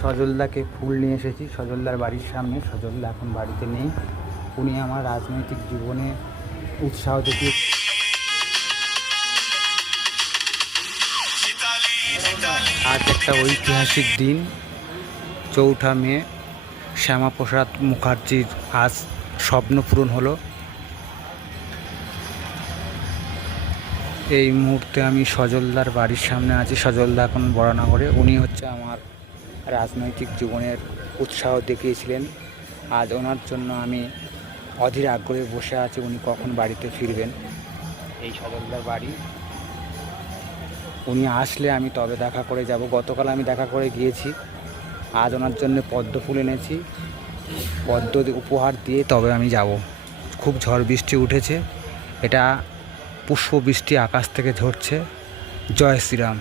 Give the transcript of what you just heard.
সজলদাকে ফুল নিয়ে এসেছি সজলদার বাড়ির সামনে। সজলদা এখন বাড়িতে নেই। উনি আমার রাজনৈতিক জীবনে উৎসাহ দেখিয়ে আজ একটা ঐতিহাসিক দিন, 4ঠা মে। শ্যামাপ্রসাদ মুখার্জির আজ স্বপ্ন পূরণ হলো। এই মুহূর্তে আমি সজলদার বাড়ির সামনে আছি। সজলদা এখন বরানগরে। উনি হচ্ছে আমার রাজনৈতিক জীবনের উৎসাহ দেখিয়েছিলেন। আজ ওনার জন্য আমি অধীর আগ্রহে বসে আছি উনি কখন বাড়িতে ফিরবেন। এই সজলদার বাড়ি, উনি আসলে আমি তবে দেখা করে যাব। গতকাল আমি দেখা করে গিয়েছি। আজ ওনার জন্য পদ্ম ফুল এনেছি, পদ্ম উপহার দিয়ে তবে আমি যাব। খুব ঝড় বৃষ্টি উঠেছে, এটা পুষ্প বৃষ্টি আকাশ থেকে ঝরছে। জয় শ্রীরাম।